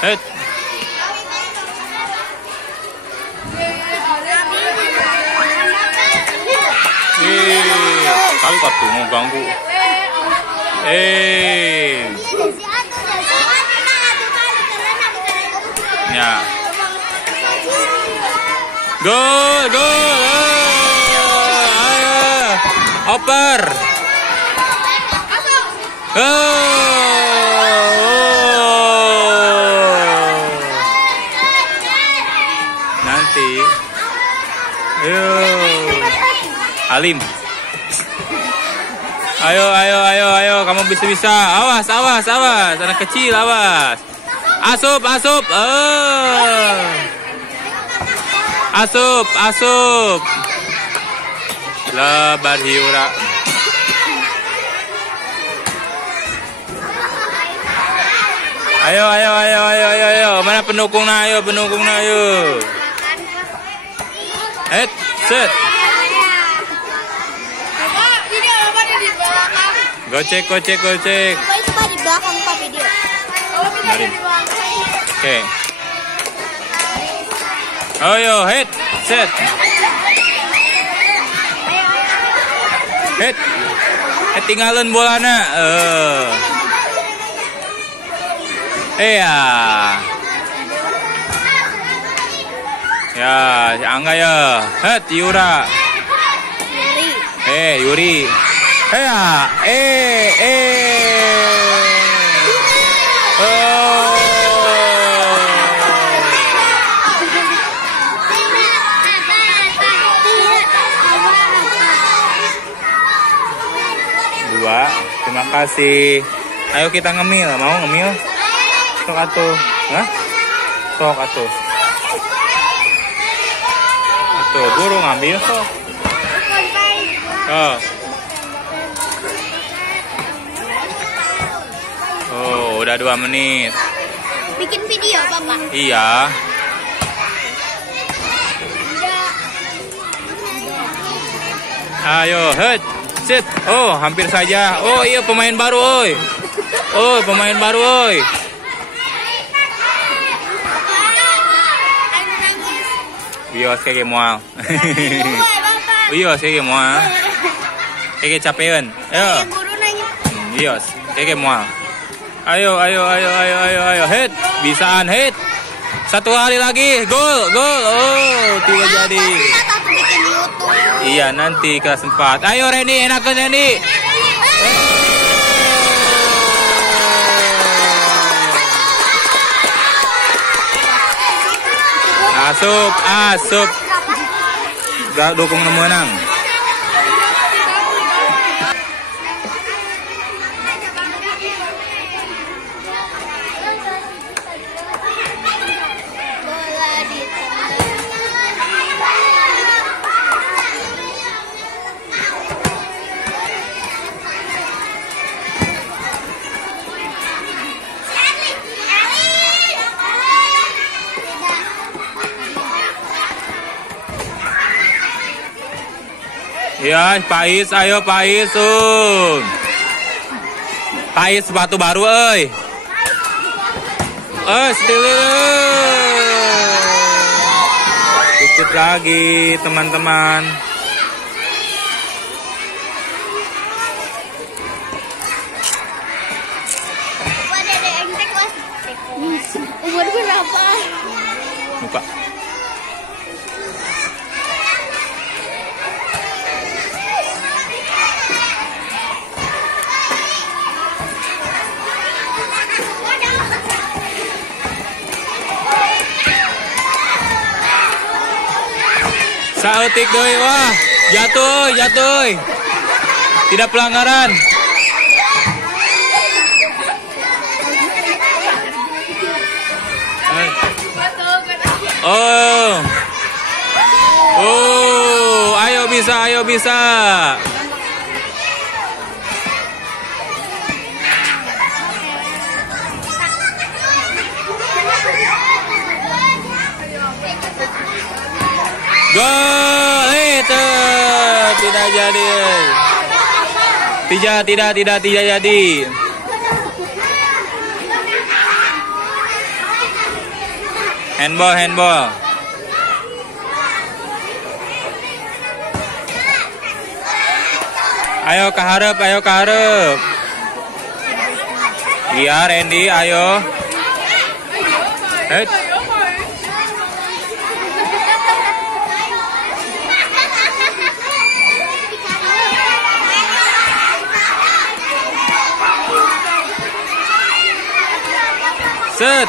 Hit. Kali kartu mau ganggu. Ya. Gol, gol. Ayo. Oper. Nanti. Ayo. Halim. Ayo, kamu bisa. Awas, anak kecil, awas. Asup. Asup. Lebar hiura. Ayo. Mana pendukungnya? Ayo. Head, set. Gocek. Coba di belakang Pak video. Mari. Oke. Ayo, head, set. Head. Tinggalin bolana. Ya, Angga ya. Head, Yura. Yuri. Dua. Terima kasih. Ayo kita ngemil. Mau ngemil? Sok atuh. Hah? Sok atuh. Atuh, buru ngambil sok. Oh, udah 2 menit. Bikin video, Bapak? Iya. Ayo, head, sit. Oh, hampir saja. Oh, iya pemain baru, oi. Bios kayak moal. Bios kayak moal. Kayak capean. Ayo. Bios kayak moal. Ayo. Head, bisaan head. 1 hari lagi, gol. Oh, tidak jadi. Iya, nanti kelas 4. Ayo Reni, enakan Reni. Asup. Gak dukung menang. Ya, Pais, ayo Pais, Pais sepatu baru, euy. Dikit lagi, teman-teman. Umur berapa? Lupa. Sautik doi, wah, jatuh. Tidak pelanggaran. Ayo bisa. Gol, itu tidak jadi. Tidak jadi. Handball, handball. Ayo keharap, ayo keharap. Iya, Randy, ayo. Set.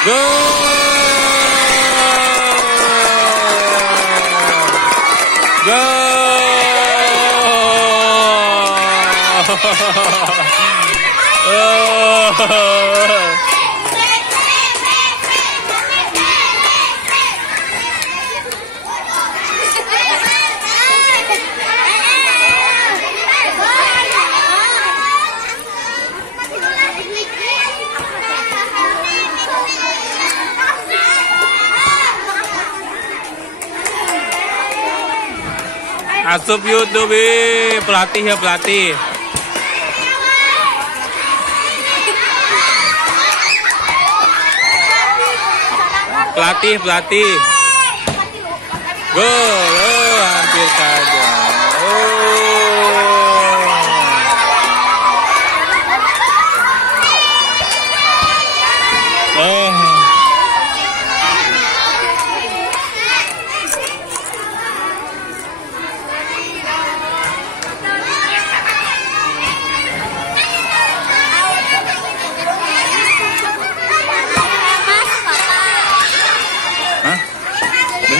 Go. Go. Asup YouTube, pelatih ya pelatih. Pelatih. Gol, hampir saja.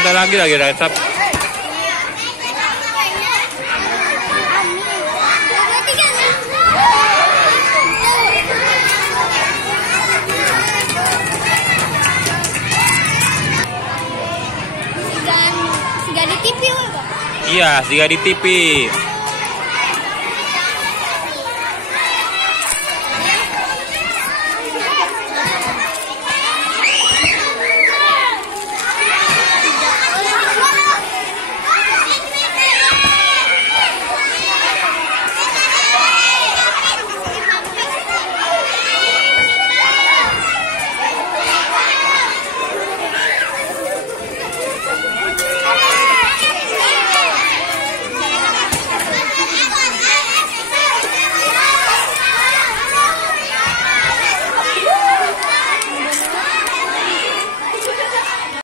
Bentar lagi resap. Siga di TV, Pak. Iya, siga di TV.